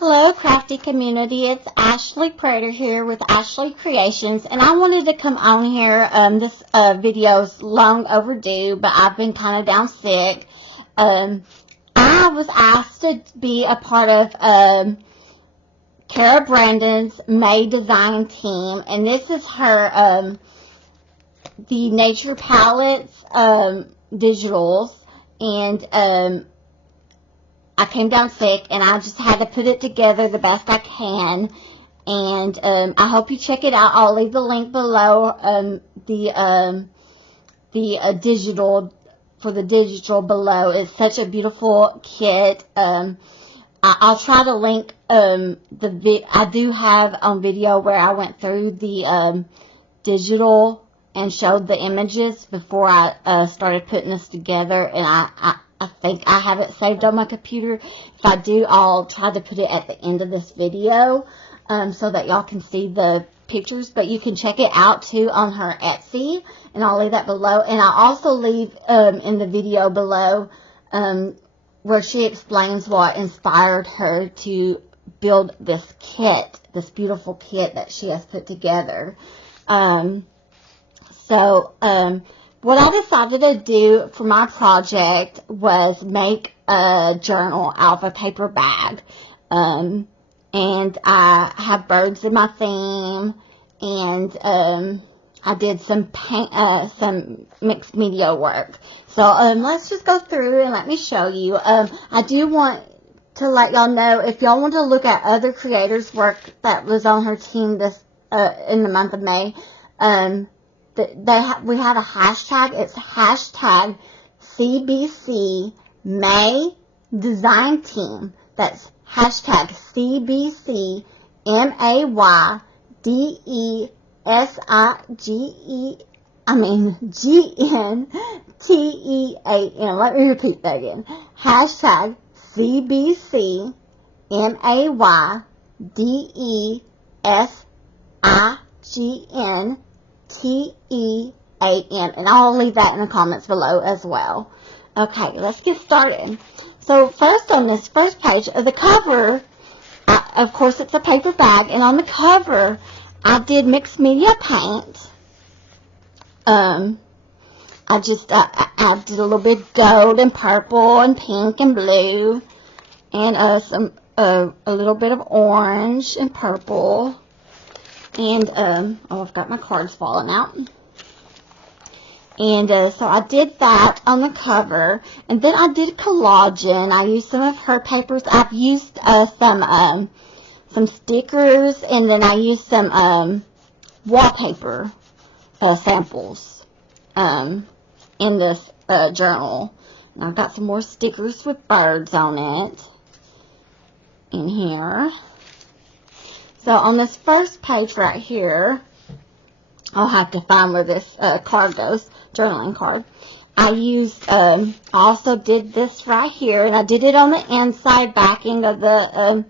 Hello, Crafty community. It's Ashley Prater here with Ashley Creations, and I wanted to come on here. This video's long overdue, but I've been kind of down sick. I was asked to be a part of Cara Brandon's May design team, and this is her the Nature Palettes digitals, and I came down sick, and I just had to put it together the best I can, and I hope you check it out. I'll leave the link below, the digital, for the digital below. It's such a beautiful kit. I'll try to link I do have on video where I went through the digital and showed the images before I started putting this together, and I think I have it saved on my computer. If I do, I'll try to put it at the end of this video so that y'all can see the pictures. But you can check it out too on her Etsy, and I'll leave that below. And I'll also leave in the video below where she explains what inspired her to build this kit, this beautiful kit that she has put together. What I decided to do for my project was make a journal out of a paper bag. And I have birds in my theme, and I did some some mixed media work. So let's just go through and let me show you. I do want to let y'all know, if y'all want to look at other creators' work that was on her team this in the month of May, we have a hashtag. It's hashtag CBC May Design Team. That's hashtag CBC GNTEAN. Let me repeat that again. Hashtag CBC MAYDESIGN TEAN, and I'll leave that in the comments below as well. Okay, let's get started. So first, on this first page of the cover, of course it's a paper bag, and on the cover I did mixed media paint. I did a little bit of gold and purple and pink and blue, and a little bit of orange and purple. And, oh, I've got my cards falling out. And, so I did that on the cover. And then I did collagen. I used some of her papers. I've used, some stickers. And then I used some, wallpaper, samples, in this, journal. And I've got some more stickers with birds on it in here. So on this first page right here, I'll have to find where this card goes, journaling card. I used, also did this right here, and I did it on the inside backing of the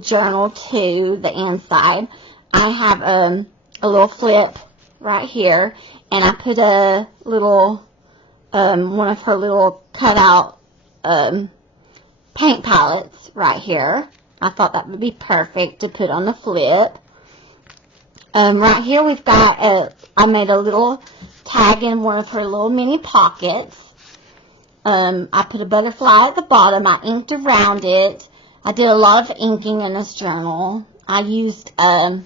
journal too, the inside. I have a little flip right here, and I put a little, one of her little cutout paint palettes right here. I thought that would be perfect to put on the flip. Right here we've got, I made a little tag in one of her little mini pockets. I put a butterfly at the bottom. I inked around it. I did a lot of inking in this journal. I used, oh,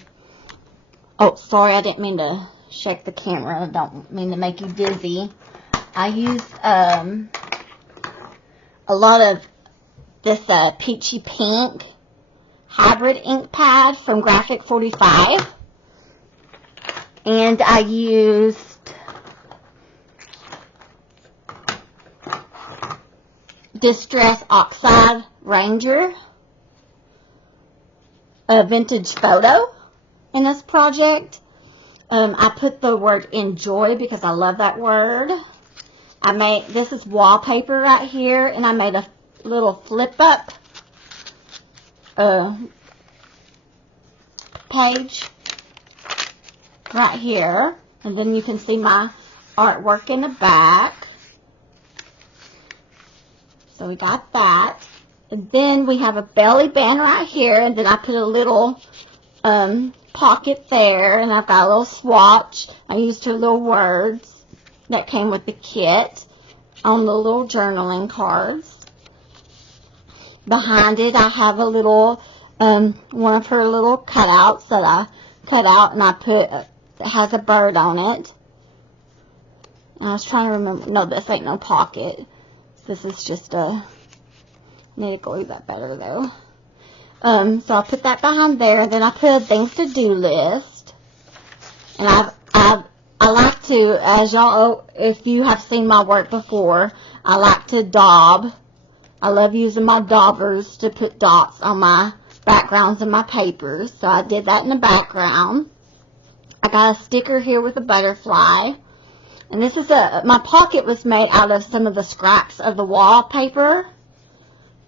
sorry, I didn't mean to shake the camera. I don't mean to make you dizzy. I used, a lot of this, peachy pink hybrid ink pad from Graphic 45, and I used Distress Oxide Ranger, a vintage photo in this project. I put the word enjoy because I love that word. This is wallpaper right here, and I made a little flip up page right here, and then you can see my artwork in the back. So we got that. And then we have a belly band right here, and then I put a little pocket there, and I've got a little swatch. I used her little words that came with the kit on the little journaling cards. Behind it, I have a little, one of her little cutouts that I cut out, and I put, it has a bird on it. And I was trying to remember, no, this ain't no pocket. This is just a, need to glue that better though. So I put that behind there, and then I put a things to do list. And I like to, as y'all, if you have seen my work before, I like to daub. I love using my daubers to put dots on my backgrounds and my papers. So I did that in the background. I got a sticker here with a butterfly. And this is my pocket was made out of some of the scraps of the wallpaper.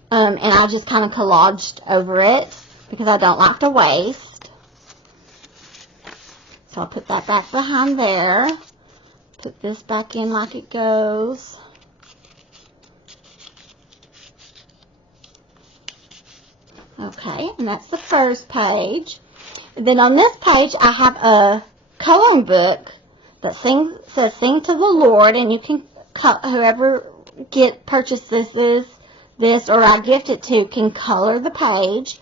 And I just kind of collaged over it because I don't like to waste. So I'll put that back behind there. Put this back in like it goes. Okay, and that's the first page. And then on this page, I have a coloring book that says "Sing to the Lord," and you can, whoever purchases this or I gift it to, can color the page.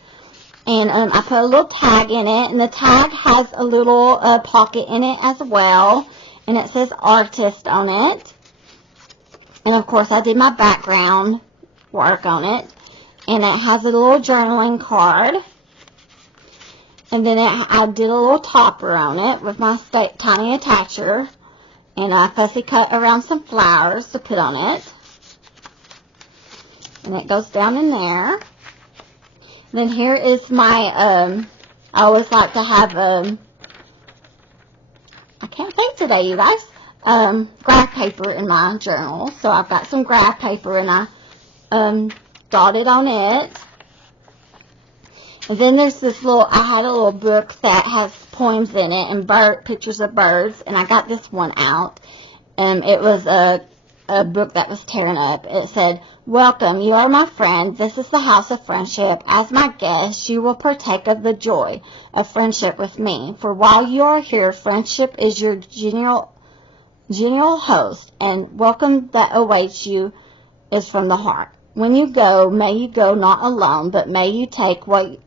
And I put a little tag in it, and the tag has a little pocket in it as well, and it says artist on it. And of course, I did my background work on it. And it has a little journaling card. And then I did a little topper on it with my tiny attacher. And I fussy cut around some flowers to put on it. And it goes down in there. And then here is my, I always like to have, I can't think today, you guys, graph paper in my journal. So I've got some graph paper, and I, dotted on it. And then there's this little, I had a little book that has poems in it and pictures of birds, and I got this one out. It was a book that was tearing up. It said, "Welcome, you are my friend. This is the house of friendship. As my guest, you will partake of the joy of friendship with me. For while you are here, friendship is your genial host, and welcome that awaits you is from the heart. When you go, may you go not alone, but may you take with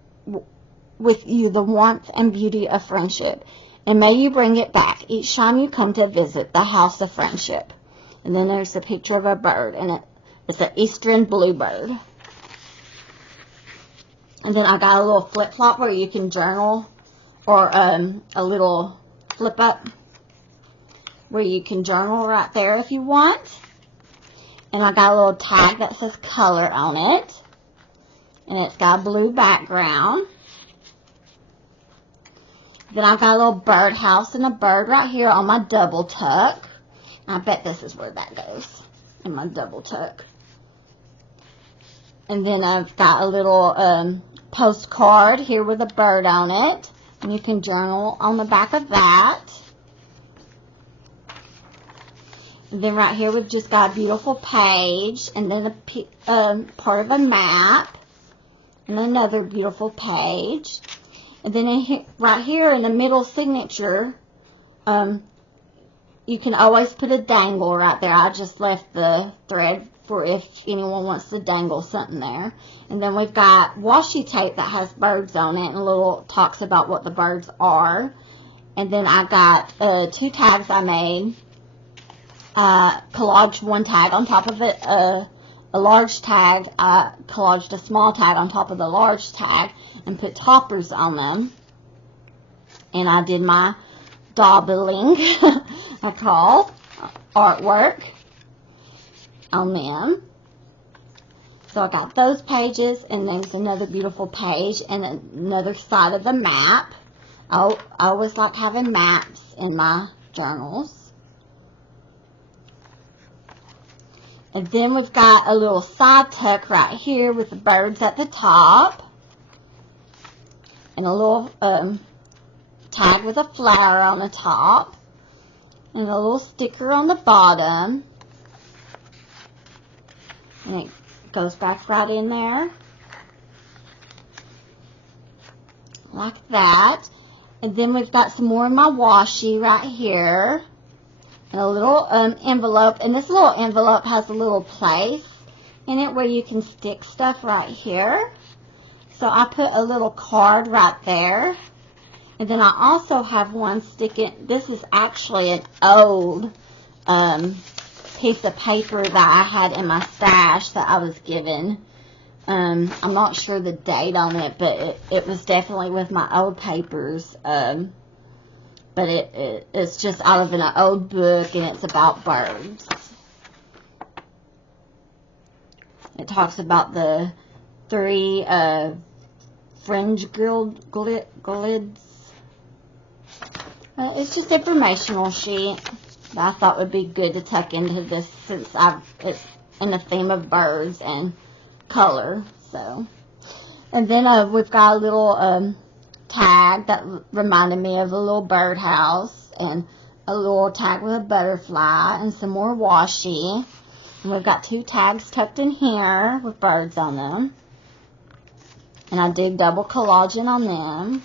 you the warmth and beauty of friendship, and may you bring it back each time you come to visit the house of friendship." And then there's a picture of a bird, and it's an eastern bluebird. And then I got a little flip-flop where you can journal, or a little flip-up where you can journal right there if you want. And I got a little tag that says color on it. And it's got a blue background. Then I've got a little birdhouse and a bird right here on my double tuck. I bet this is where that goes, in my double tuck. And then I've got a little postcard here with a bird on it. And you can journal on the back of that. And then right here we've just got a beautiful page, and then a part of a map, and another beautiful page. And then right here in the middle signature, you can always put a dangle right there. I just left the thread for if anyone wants to dangle something there. And then we've got washi tape that has birds on it, and a little talks about what the birds are. And then I got 2 tags I made. Collaged one tag on top of it, a large tag. I collaged a small tag on top of the large tag and put toppers on them. And I did my daubling, I call, artwork on them. So I got those pages, and there's another beautiful page and another side of the map. I always like having maps in my journals. And then we've got a little side tuck right here with the birds at the top. And a little tag with a flower on the top. And a little sticker on the bottom. And it goes back right in there. like that. And then we've got some more in my washi right here. And a little envelope. And this little envelope has a little place in it where you can stick stuff right here. So I put a little card right there. And then I also have one sticking. This is actually an old piece of paper that I had in my stash that I was given. I'm not sure the date on it, but it was definitely with my old papers. But it's just out of an old book, and it's about birds. It talks about the 3 fringe glids. It's just informational sheet that I thought would be good to tuck into this, since it's in the theme of birds and color. So, and then we've got a little tag that reminded me of a little birdhouse, and a little tag with a butterfly, and some more washi. And we've got 2 tags tucked in here with birds on them, and I did double collagen on them,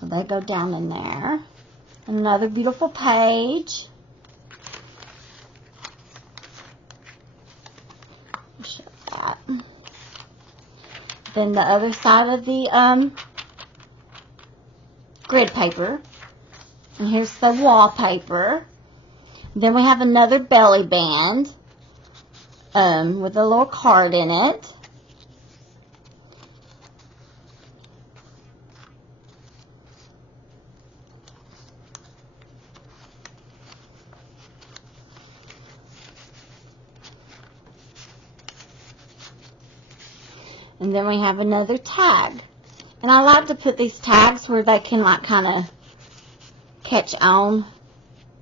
so they go down in there. And another beautiful page. Show that. Then the other side of the grid paper. And here's the wallpaper. Then we have another belly band with a little card in it. And then we have another tag. And I like to put these tags where they can like kind of catch on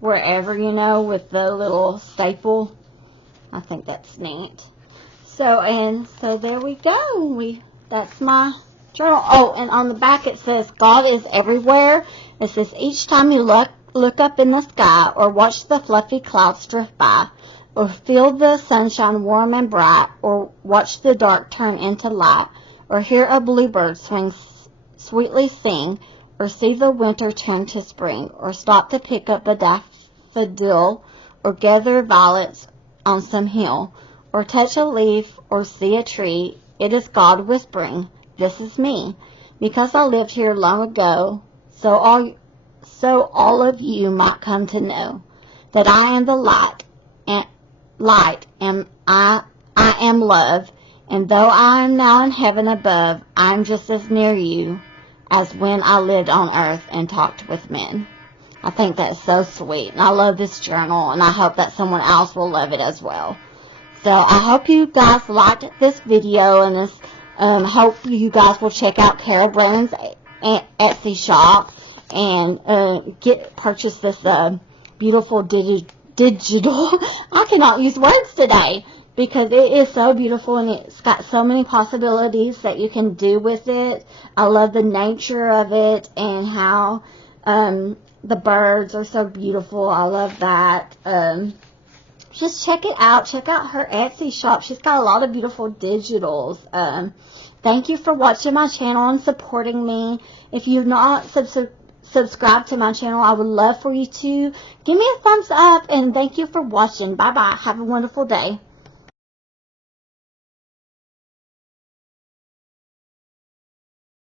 wherever, you know, with the little staple. I think that's neat. So there we go. That's my journal. Oh, and on the back it says, God is everywhere. It says, each time you look up in the sky, or watch the fluffy clouds drift by, or feel the sunshine warm and bright, or watch the dark turn into light, or hear a bluebird sweetly sing, or see the winter turn to spring, or stop to pick up a daffodil, or gather violets on some hill, or touch a leaf, or see a tree, it is God whispering, this is me, because I lived here long ago, so all of you might come to know that I am the light, and I am love, and though I am now in heaven above, I am just as near you as when I lived on earth and talked with men. I think that's so sweet, and I love this journal, and I hope that someone else will love it as well. So I hope you guys liked this video, and hope you guys will check out Cara Brennan's Etsy shop and purchase this beautiful digital. I cannot use words today because it is so beautiful, and it's got so many possibilities that you can do with it. I love the nature of it and how the birds are so beautiful. I love that. Just check it out. Check out her Etsy shop. She's got a lot of beautiful digitals. Thank you for watching my channel and supporting me. If you've not subscribed to my channel, I would love for you to give me a thumbs up, and thank you for watching. Bye bye. Have a wonderful day.